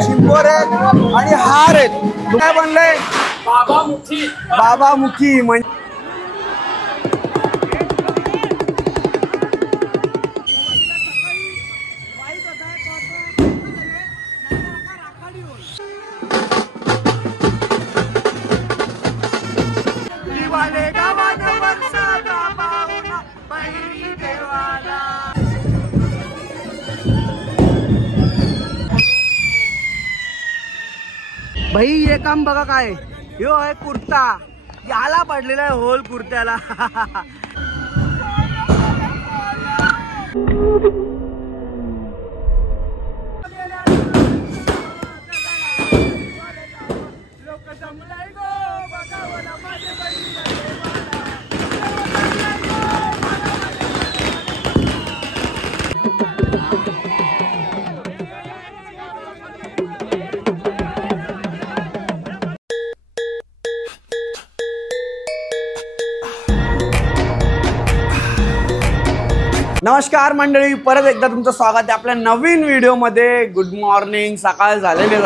चिंबोरे आणि हार आहेत. काय बनलंय? बाबामुखी. बाबामुखी म्हणजे भाई हे काम बघा काय, ह्यो आहे कुर्ता, याला पडलेला आहे होल कुर्त्याला. नमस्कार मंडळी, परत एकदा तुमचं स्वागत आहे आपल्या नवीन व्हिडिओमध्ये. Good morning. सकाळ झालेली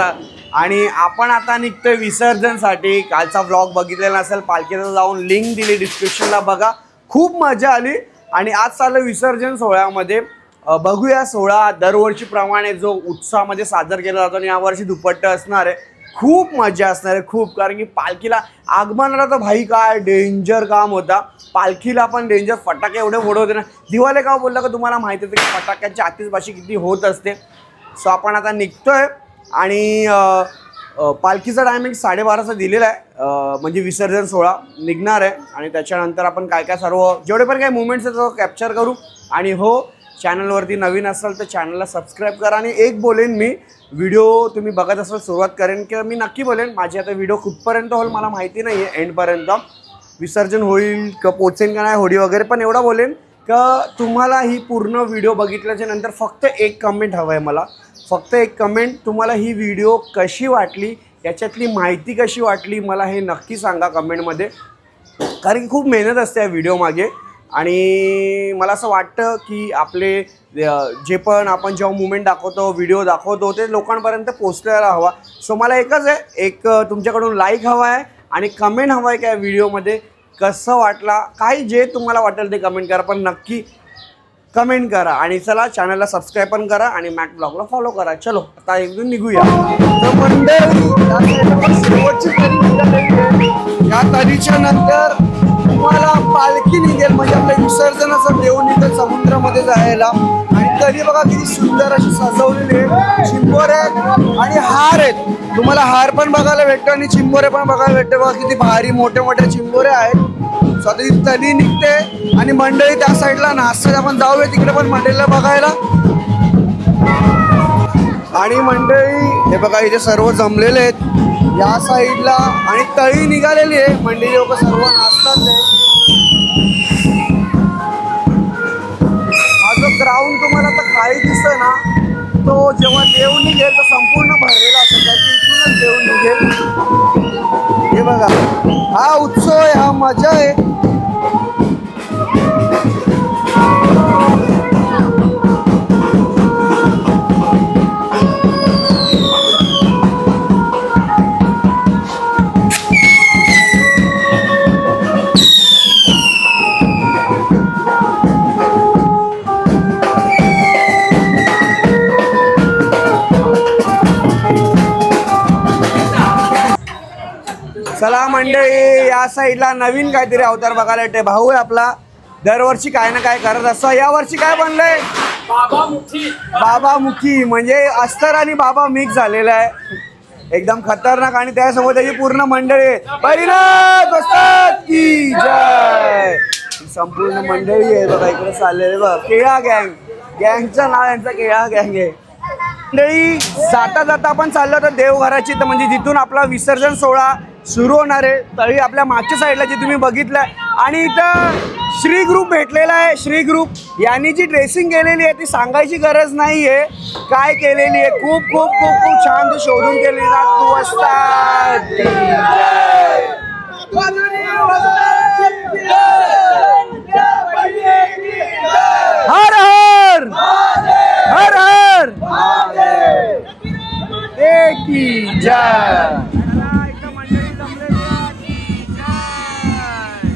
आणि आपण आता निघतोय विसर्जनसाठी. कालचा व्लॉग बघितलेला नसेल, पालखीला जाऊन लिंक दिली डिस्क्रिप्शनला, बघा. खूप मजा आली. आणि आज चाललं विसर्जन सोहळ्यामध्ये. बघूया सोहळा दरवर्षीप्रमाणे जो उत्साहामध्ये सादर केला जातो आणि यावर्षी दुपट्टा असणार आहे. खूप मजा असणार आहे, खूप. कारण की पालखीला आगमनाला तर भाई काय डेंजर काम होता. पालखीला पण डेंजर, फटाके एवढे फोडत होते ना. दिवाले का बोलला का तुम्हाला माहिती आहे की फटाक्यांची आतिषबाजी किती होत असते. सो आपण आता निघतोय आणि पालखीचा टायमिंग 12:30चा दिलेला आहे. म्हणजे विसर्जन सोहळा निघणार आहे आणि त्याच्यानंतर आपण काय काय सर्व जेवढे पण काही मुवमेंट्स आहेत तो कॅप्चर करू. आणि हो, चॅनलवरती नवीन असाल तर चॅनलला सबस्क्राईब करा. आणि एक बोलेन मी, व्हिडिओ तुम्ही बघत असाल सुरुवात करेन की मी नक्की बोलेन माझी आता व्हिडिओ कुठपर्यंत होईल मला माहिती नाही आहे, एंडपर्यंत विसर्जन होईल का पोचेन का नाही होडी वगैरे. पण एवढा बोलेन का तुम्हाला ही पूर्ण व्हिडिओ बघितल्याच्या नंतर फक्त एक कमेंट हवं आहे मला. फक्त एक कमेंट. तुम्हाला ही व्हिडिओ कशी वाटली, याच्यातली माहिती कशी वाटली मला हे नक्की सांगा कमेंटमध्ये. कारण की खूप मेहनत असते या व्हिडिओ मागे. आणि मला असं वाटतं की आपले जे पण आपण जेव्हा मुवमेंट दाखवतो, व्हिडिओ दाखवतो, ते लोकांपर्यंत पोचवायला हवा. सो मला एकच आहे, एक तुमच्याकडून लाईक हवा आहे आणि कमेंट हवा आहे की या व्हिडिओमध्ये कसं वाटला. काही जे तुम्हाला वाटेल ते कमेंट करा, पण नक्की कमेंट करा. आणि चला, चॅनलला सबस्क्राईब पण करा आणि मॅक ब्लॉगला फॉलो करा. चलो आता एकदम निघूया. तर मंडळी, शेवटची या तरीच्या नंतर तुम्हाला पालखी निघेल, म्हणजे आपल्या विसर्जनाचं देव निघेल समुद्रामध्ये जायला. आणि तरी बघा किती सुंदर अशी सजवलेली आहे. चिंबोरे आहेत आणि हार आहेत. तुम्हाला हार पण बघायला भेटतो आणि चिंबोरे पण बघायला भेटते. बघा किती भारी मोठे मोठे चिंबोरे आहेत. स्वतः तरी निघते आणि मंडळी त्या साईडला नाचतात. आपण जाऊया तिकडे पण मंडळीला बघायला. आणि मंडळी हे बघा इथे सर्व जमलेले आहेत या साईडला आणि तळी निघालेली आहे. मंडळी लोक सर्व नाचतात. हा जो ग्राउंड तुम्हाला आता खाली दिसतोय ना, तो जेव्हा देव निघेल तो संपूर्ण भरलेला असतो. त्याची इथूनच देव निघेल. हे बघा, हा उत्सव आहे, हा मजा आहे. चला मंडळी, या साईडला नवीन काहीतरी अवतार बघायला येते. भाऊ आहे आपला, दरवर्षी काय ना काय करत असतो. यावर्षी काय बनलंय? बाबामुखी. बाबामुखी म्हणजे अस्तर आणि बाबा मिक्स झालेला आहे. एकदम खतरनाक. आणि त्यासोबत त्याची पूर्ण मंडळी की जय, संपूर्ण मंडळी आहे बघा इकडे चाललेले. बघ, केळा गँग, गँगचं नाव यांचं केळा गँग आहे. मंडळी, जाता जाता आपण चाललो तर देवघराची, तर म्हणजे जिथून आपला विसर्जन सोहळा सुरू होणार आहे. तळी आपल्या मागच्या साईडला जे तुम्ही बघितलंय. आणि इथं श्री ग्रुप भेटलेला आहे. श्री ग्रुप यांनी जी ड्रेसिंग केलेली आहे ती सांगायची गरज नाही आहे काय केलेली आहे. खूप खूप खूप खूप छान ती शोधून केलेली ना. तू असतात हर हर हर हर. की जय. इथं मंडळी जमलेली आहे की जय.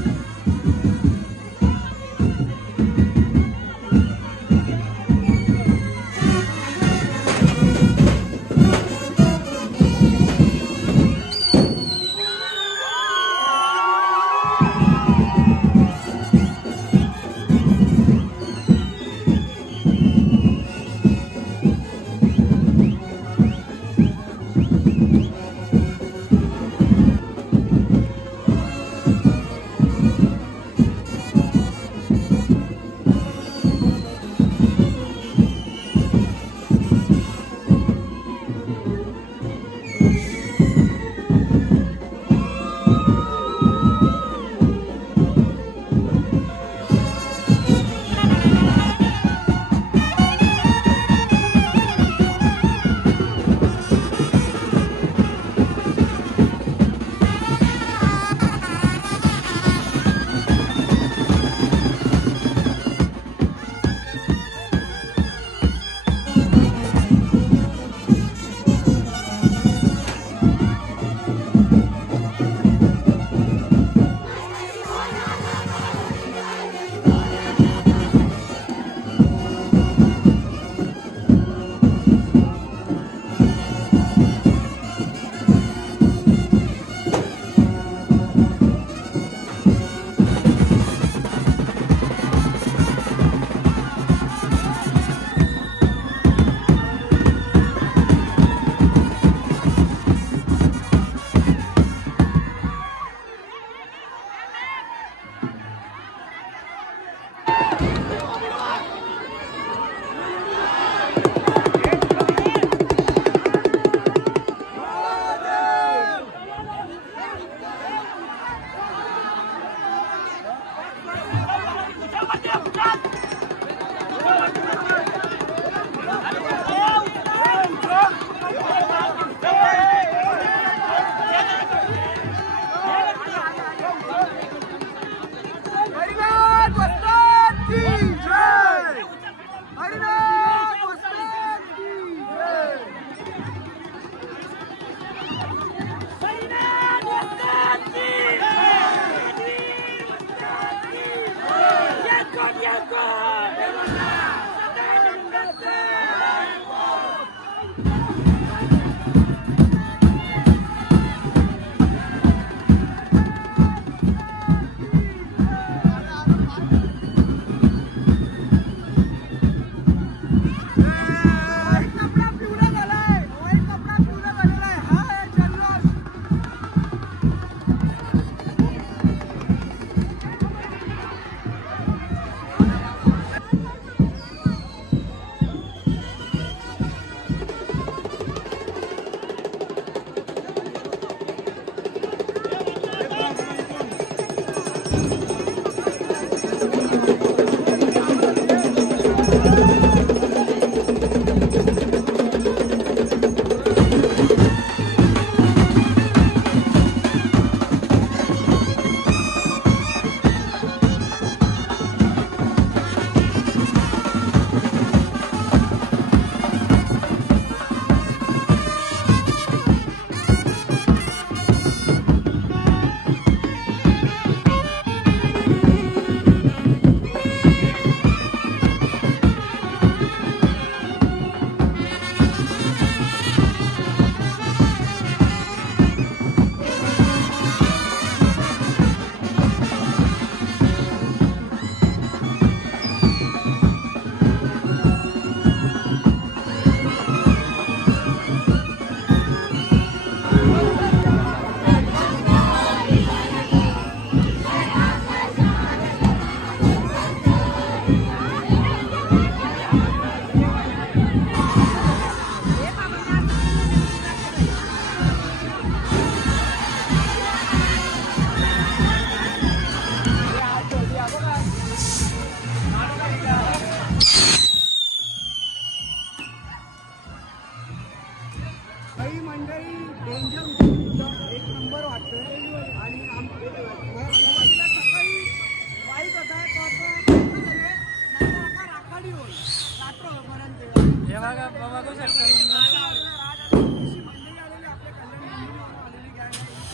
बघू शकता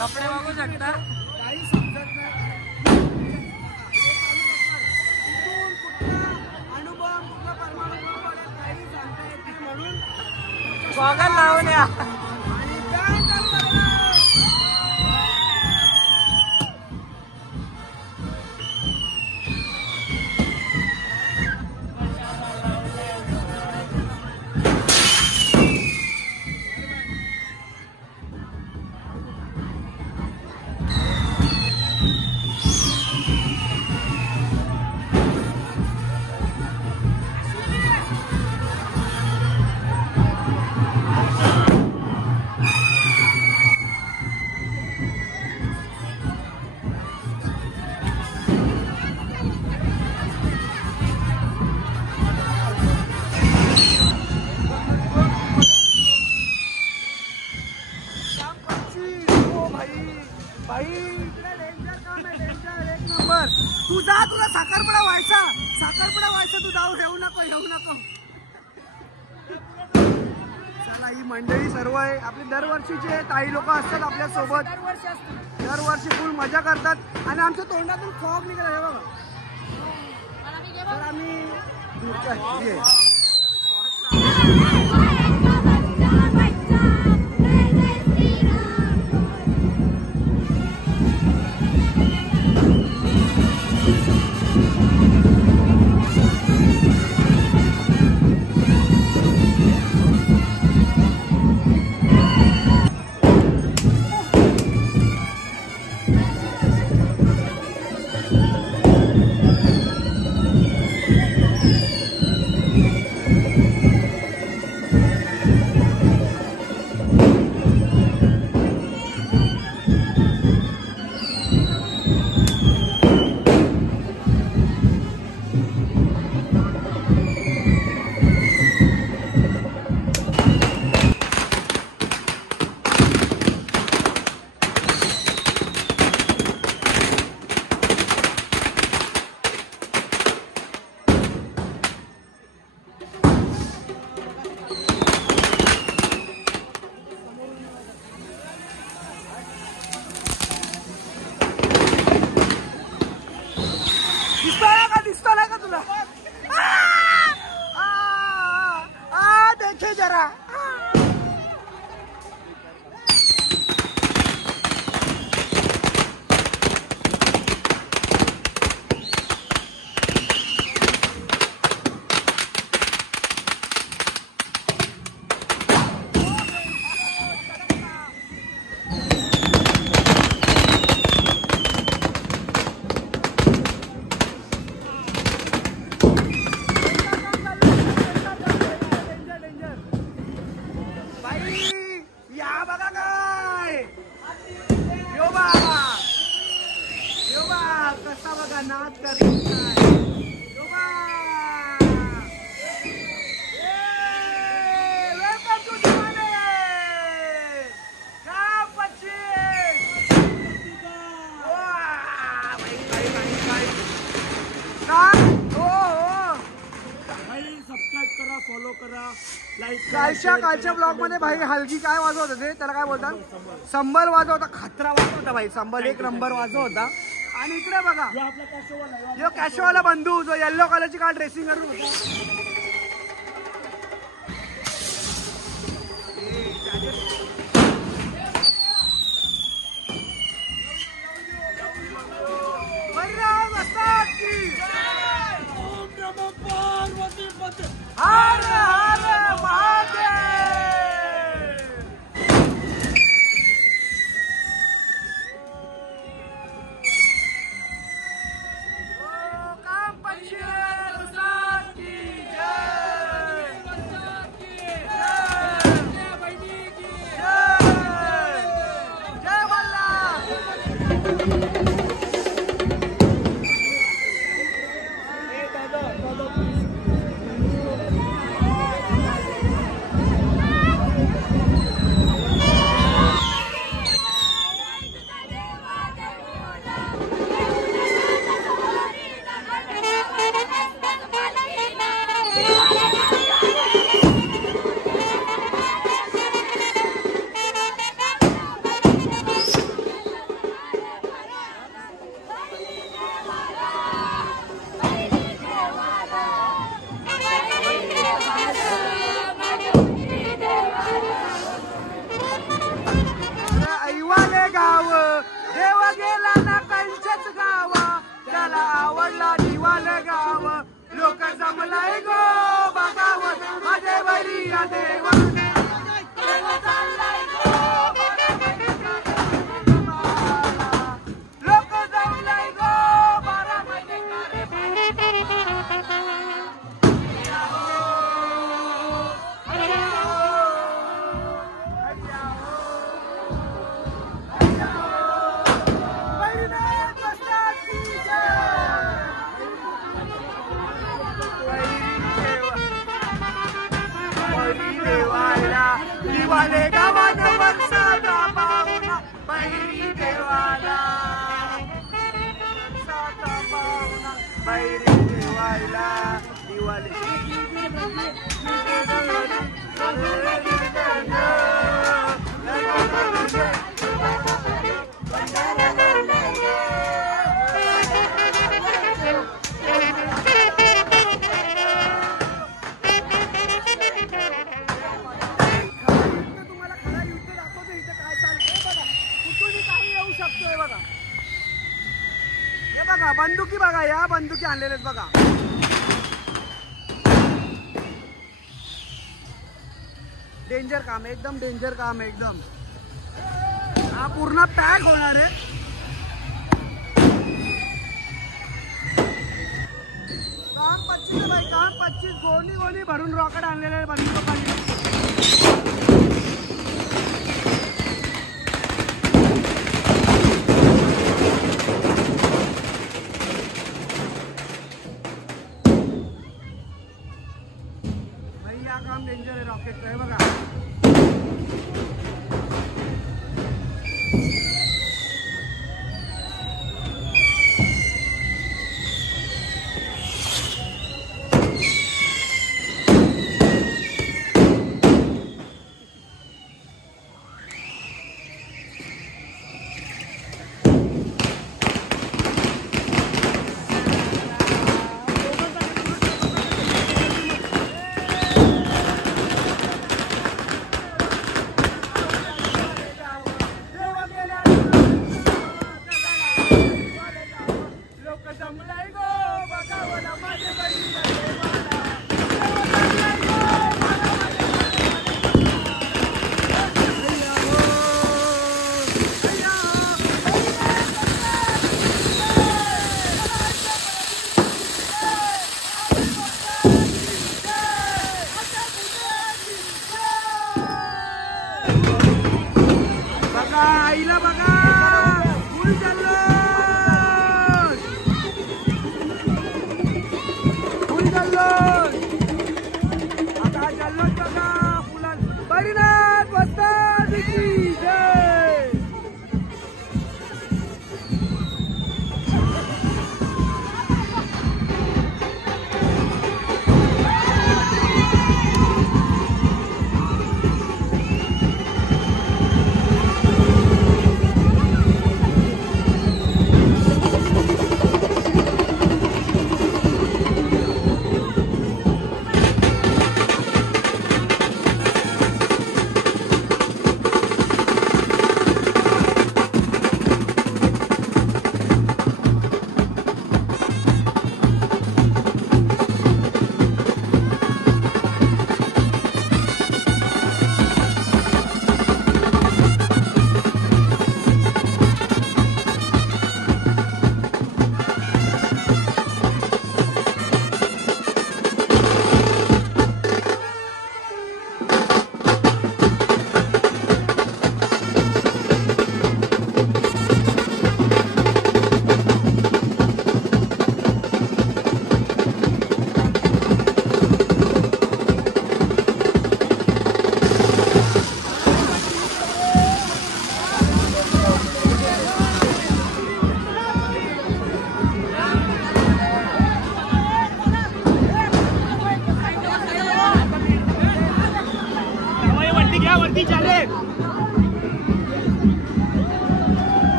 कपडे बघू शकता. काही समजत नाही. कुठून कुठला अनुभव कुठला परमाणू पडेल काही सांगता येत नाही म्हणून गॉगल लावून या. आणि काय करणार? तुझा साखरपुडा व्हायचा तू जाऊ येऊ नको. चला ही मंडळी सर्व आहे आपली दरवर्षीचे काही लोक असतात आपल्या सोबत दरवर्षी फुल मजा करतात आणि आमच्या तोंडातून फॉग निघाला हे बघा. तर आम्ही दिसतो ना का तुला देखे जरा नाच फॉलो करा कालच्या ब्लॉग मध्ये भाई हलगी काय वाजवत होते त्याला काय बोलतात संबल वाजवता खतरा वाजवत होता भाई संबल एक नंबर वाजवत होता. आणि इकडे बघा यो कॅशोवाला बंधू जो येल्लो कलरची काल ड्रेसिंग करून होता. हर हर महादेव. काम पंचायत की जय. जमलाय गो बघावं माझे बळीरा देवा लोक जमलाय गो बारा महिने दिवाले गावान वर्षाचा पाहुणा बैरी देवाला वर्षाचा पाहुणा बैरी देवाला दिवाले बंदुकी बघा या बंदुकी आणलेले बघा डेंजर काम एकदम डेंजर काम एकदम हा पूर्ण पॅक होणार आहे काम 25 भाई काम 25 गोणी गोणी भरून रॉकेट आणलेले बंदुकांनी काम डेंजर आहे रॉकेट आहे बघा आईला बघा फुल जल्लोष फुल जल्लोष आता जल्लोष बघा फुला बळीनाथ वस्ताद की जय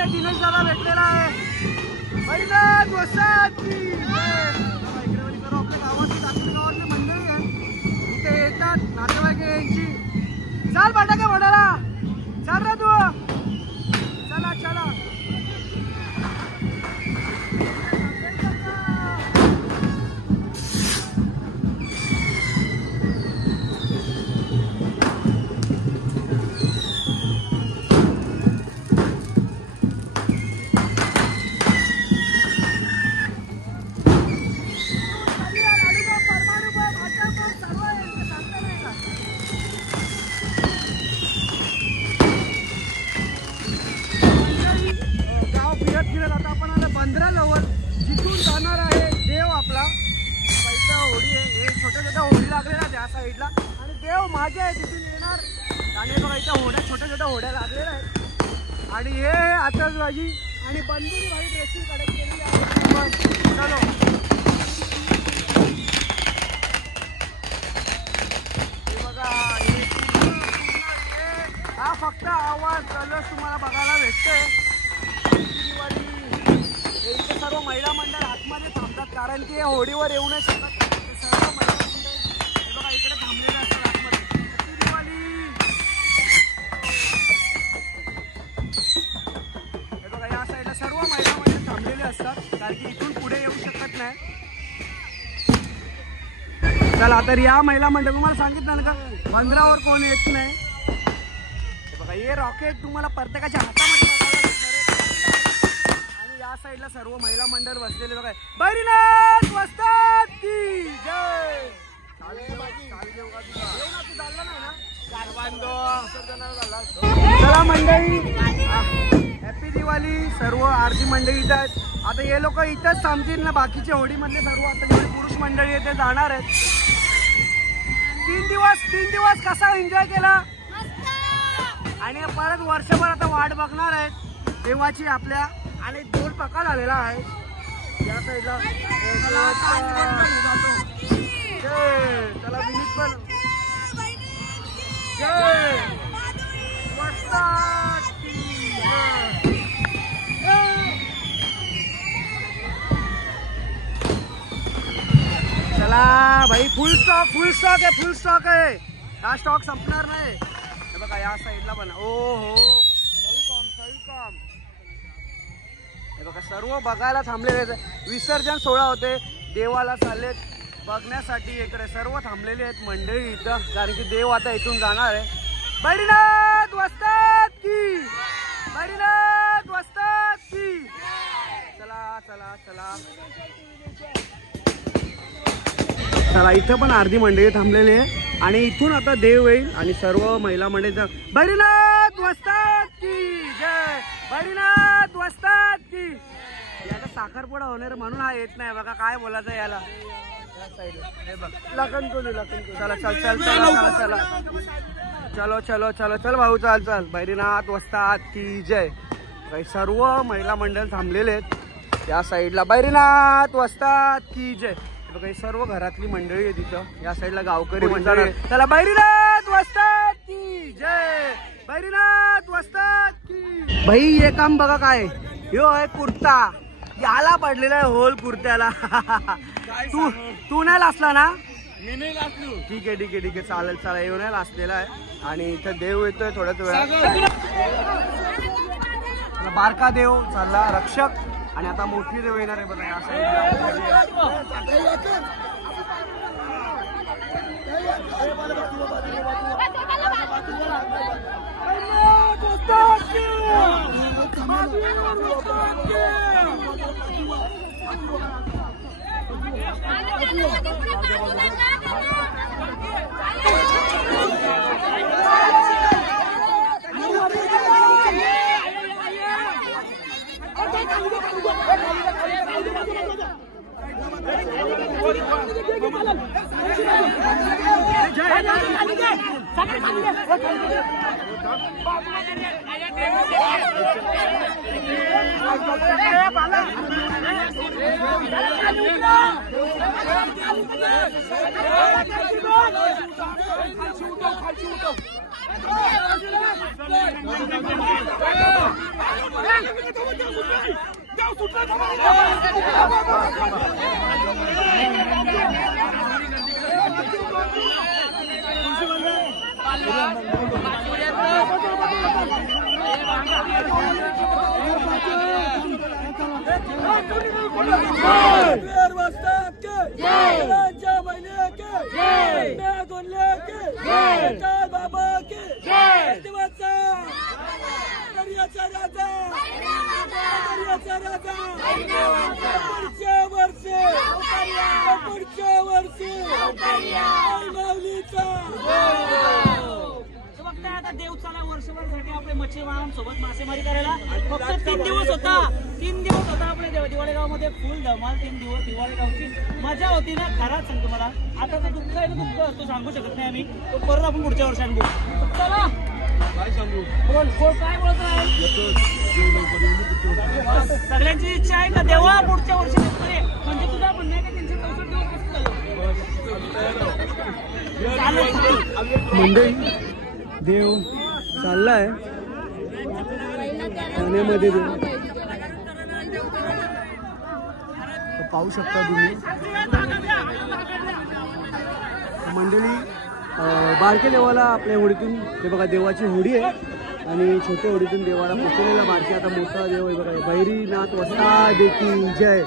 आपल्या दिनेश दादा भेटलेला आहे. पहिला वसाहत की इकडे आपल्या गावातली गावातली मंडळी आहे, इथे येतात नातेवाईक यांची. चाल फटाके फोडायला, चाल रे तू, चला चला. बंदराजवळ जिथून जाणार आहे देव आपला. इथं होडी आहे, हे छोट्या छोट्या होडी लागलेल्या त्या साईडला, आणि देव माझ्या आहे तिथून येणार. आणि बघा इथं होड्या, छोट्या छोट्या होड्या लागलेल्या आहेत. आणि हे आतषबाजी आणि बंदुरी भाई ड्रेसिंग कडे केलेली आहे. चलो हे बघा, हा फक्त आवाज कलर्स तुम्हाला बघायला भेटतोय. इथे सर्व महिला मंडळ आतमध्ये थांबतात, कारण की होडीवर येऊ नाही शकत. सर्व महिला मंडळ हे बघा इकडे थांबलेले असतात आतमध्ये. हे बघा या साईडला सर्व महिला मंडळ थांबलेले असतात, कारण की इथून पुढे येऊ शकत नाही. चला तर या महिला मंडळ तुम्हाला सांगितलं ना का बंदरावर कोण येत नाही. हे बघा हे रॉकेट तुम्हाला प्रत्येकाच्या हातामध्ये या साईडला सर्व महिला मंडळ बसलेले बघा. बैरीनाथ वस्ताद की जय. चला मंडळी, हॅपी दिवाळी. सर्व आरती मंडळी इथं आहेत. आता हे लोक इथंच थांबतील ना, बाकीचे होडी मधले सर्व आता जेवढे पुरुष मंडळी आहे ते जाणार आहेत. 3 दिवस कसा एन्जॉय केला, आणि परत वर्षभर आता वाट बघणार आहेत देवाची आपल्या. आणि दोन प्रकार आलेला आहे या साईडला. चला विनीत पण चला भाई, फुल स्टॉक आहे. हा स्टॉक संपणार नाही. हे बघा या साईडला पण. ओ हो, सही काम. हे बघा सर्व बघायला थांबलेले. विसर्जन सोहळा होते, देवाला चाललेत बघण्यासाठी. इकडे सर्व थांबलेले आहेत मंडळी इथं, कारण की देव आता इथून जाणार आहे. बैरीनाथ वस्ताद की, बैरीनाथ वस्ताद की. चला चला चला चला. इथं पण अर्धी मंडळी थांबलेली आहे, आणि इथून आता देव येईल आणि सर्व महिला मंडळी. बैरीनाथ वस्ताद की जय, बैरीनाथ वस्ताद की. याचा साखरपुडा होणार म्हणून हा येत नाही. बघा काय बोलायचं याला. लखनकोली. चला चल चल चला चला चलो चलो चलो चल भाऊ, चाल चल. बैरीनाथ वस्ताद की जय. सर्व महिला मंडळ थांबलेले आहेत या साईडला. बैरीनाथ वस्ताद की जय. बघा सर्व घरातली मंडळी आहे तिथं. या साईडला गावकरी मंडळी आहे. चला बैरीनाथ वस्ताद की जय, बैरीनाथ वस्ताद की. भाई हे काम बघा काय, ह्यो आहे कुर्ता. याला पडलेला आहे होल कुर्त्याला. तू नाही लाचला ना? मी नाही लाचलो. ठीक आहे चालेल. चला येऊ नाही लाचलेला आहे. आणि इथं देव येतोय थोड्याच वेळात. बारका देव चालला रक्षक, आणि आता मोठी देव येणार आहे बघा या साईडला. देवचाला वर्षभरासाठी आपले मच्छीमारांसोबत मासेमारी करायला फक्त 3 दिवस होता. 3 दिवस होता आपल्या दिवाळे गावामध्ये फुल धमाल. 3 दिवस दिवाळे गावची मजा होती ना. खराच सांगतो मला आता तर दुःख आहे ना, दुःख तो सांगू शकत नाही आम्ही. तो परत आपण पुढच्या वर्षी आणू. चला काय सांगू, बोल काय बोलत आहे. सगळ्यांची इच्छा आहे का देवा पुढच्या वर्षी म्हणजे तुझा म्हणणं आहे का त्यांचे 64 दिवस मंडळी देव चाललाय ठाण्यामध्ये. पाहू शकता तुम्ही मंडळी. बारके देवाला आपल्या होडीतून हे बघा देवाची होडी आहे आणि छोट्या होडीतून देवाला पोचवलेला बारके. आता मोठा देव आहे बघा. भैरीनाथ वस्ता देखी जय.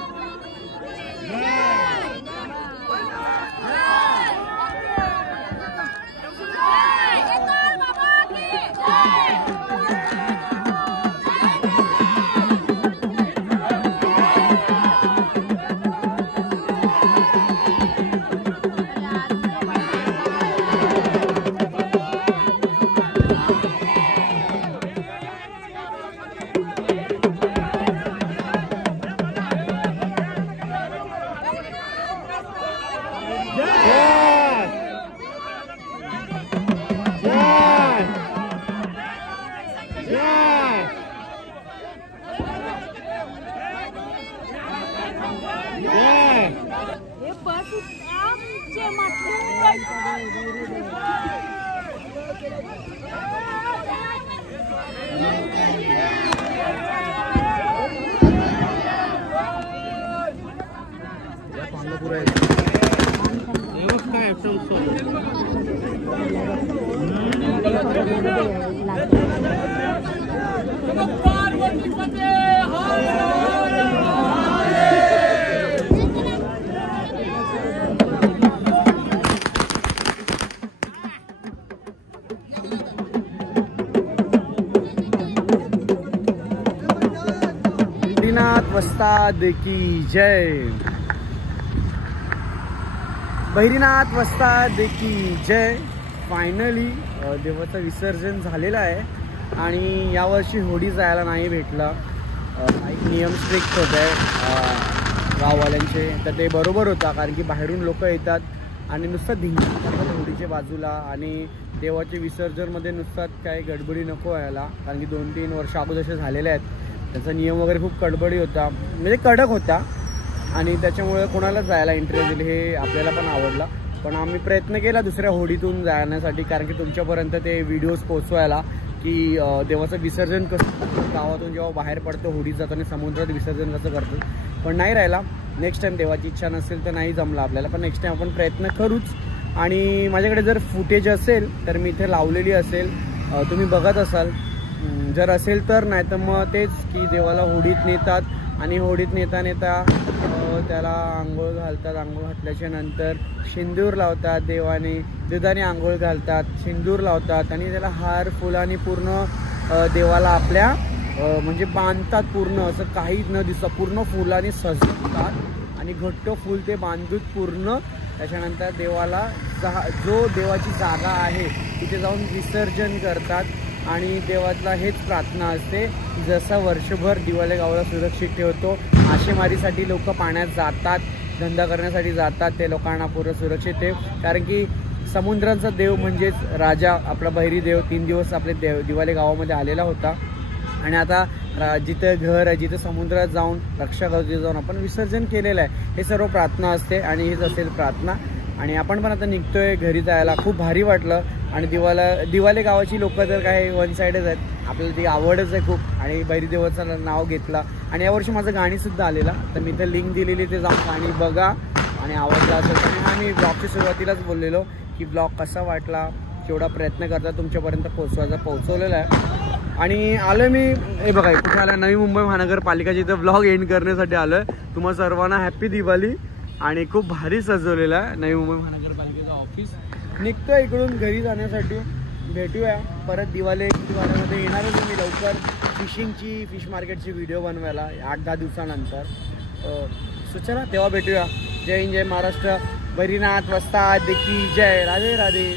भैरीनाथ वस्ताद की जय. भैरीनाथ वस्ताद की जय. फायनली देवाचं विसर्जन झालेलं आहे आणि यावर्षी होडी जायला नाही भेटला. एक नियम स्ट्रिक्ट होत आहे गाववाल्यांचे, तर ते बरोबर होता कारण की बाहेरून लोक येतात आणि नुसतं धिंगाणा करतात होडीच्या बाजूला आणि देवाचे विसर्जनमध्ये नुसतं काही गडबडी नको व्हायला कारण की 2-3 वर्ष अगोदर झालेले आहेत. त्याचा नियम वगैरे खूप कडबडी होता, म्हणजे कडक होता आणि त्याच्यामुळे कोणाला जायला इंटरेस्ट दिले हे आपल्याला पण आवडला. पण आम्ही प्रयत्न केला दुसऱ्या होडीतून जाण्यासाठी कारण की तुमच्यापर्यंत ते व्हिडिओज पोहोचवायला की देवाचं विसर्जन कसं गावातून जेव्हा बाहेर पडतं होडीत जातो आणि समुद्रात विसर्जन कसं करतो. पण नाही राहिला. नेक्स्ट टाईम देवाची इच्छा नसेल तर नाही जमलं आपल्याला, पण नेक्स्ट टाईम आपण प्रयत्न करूच. आणि माझ्याकडे जर फुटेज असेल तर मी इथे लावलेली असेल, तुम्ही बघत असाल. जर असेल तर, नाही तर मग तेच की देवाला होडीत नेतात आणि होडीत नेता नेता त्याला आंघोळ घालतात. आंघोळ घातल्याच्या नंतर सिंदूर लावतात. देवाने दुधाने आंघोळ घालतात, सिंदूर लावतात आणि त्याला हार फुलांनी पूर्ण देवाला आपल्या म्हणजे बांधतात. पूर्ण असं काही न दिसता पूर्ण फुलांनी सजवतात आणि घट्ट फुल ते बांधूत पूर्ण. त्याच्यानंतर देवाला जो देवाची जागा आहे तिथे जाऊन विसर्जन करतात आणि देवाला हेच प्रार्थना असते की जसं वर्षभर दिवाळे गावाला सुरक्षित ठेवतो. मासेमारीसाठी लोक पाण्यात जातात, धंदा करण्यासाठी जातात, ते लोकांना पूर्ण सुरक्षित ठेव. कारण की समुद्राचा देव म्हणजेच राजा आपला बहिरी देव 3 दिवस आपले दिवाले गावामध्ये आलेला होता आणि आता जिथं घर आहे जिथं समुद्रात जाऊन रक्षा कवची जाऊन आपण विसर्जन केलेलं आहे. हे सर्व प्रार्थना असते आणि हेच असेल प्रार्थना. आणि आपण पण आता निघतोय घरी जायला. खूप भारी वाटलं आणि दिवाले गावाची लोक तर काय वन साईडच आहेत. आपल्याला ती आवडच आहे खूप आणि बहिरी देवाचं नाव घेतलं आणि यावर्षी माझं गाणीसुद्धा आलेलं तर मी इथं लिंक दिलेली ते जाऊन गाणी बघा आणि आवडला असेल तर. हा मी ब्लॉगच्या सुरुवातीलाच बोललेलो की ब्लॉग कसा वाटला केवढा प्रयत्न करता तुमच्यापर्यंत पोहोचवलेला आहे. आणि आलो मी हे बघा कुठे आलं नवी मुंबई महानगरपालिकाची इथं ब्लॉग एंड करण्यासाठी आलो आहे. तुम्हा सर्वांना हॅप्पी दिवाळी. आणि खूप भारी सजवलेलं आहे नवी मुंबई महानगरपालिकेचं ऑफिस. निघतो इकडून घरी जाण्यासाठी. भेटूया परत दिवाळीमध्ये येणारच मी लवकर फिश मार्केटची व्हिडिओ बनवायला 8-10 दिवसानंतर. सो चला तेव्हा भेटूया. जय हिंद जय महाराष्ट्र. बरीनाथ वस्ताद की जय. राधे राधे.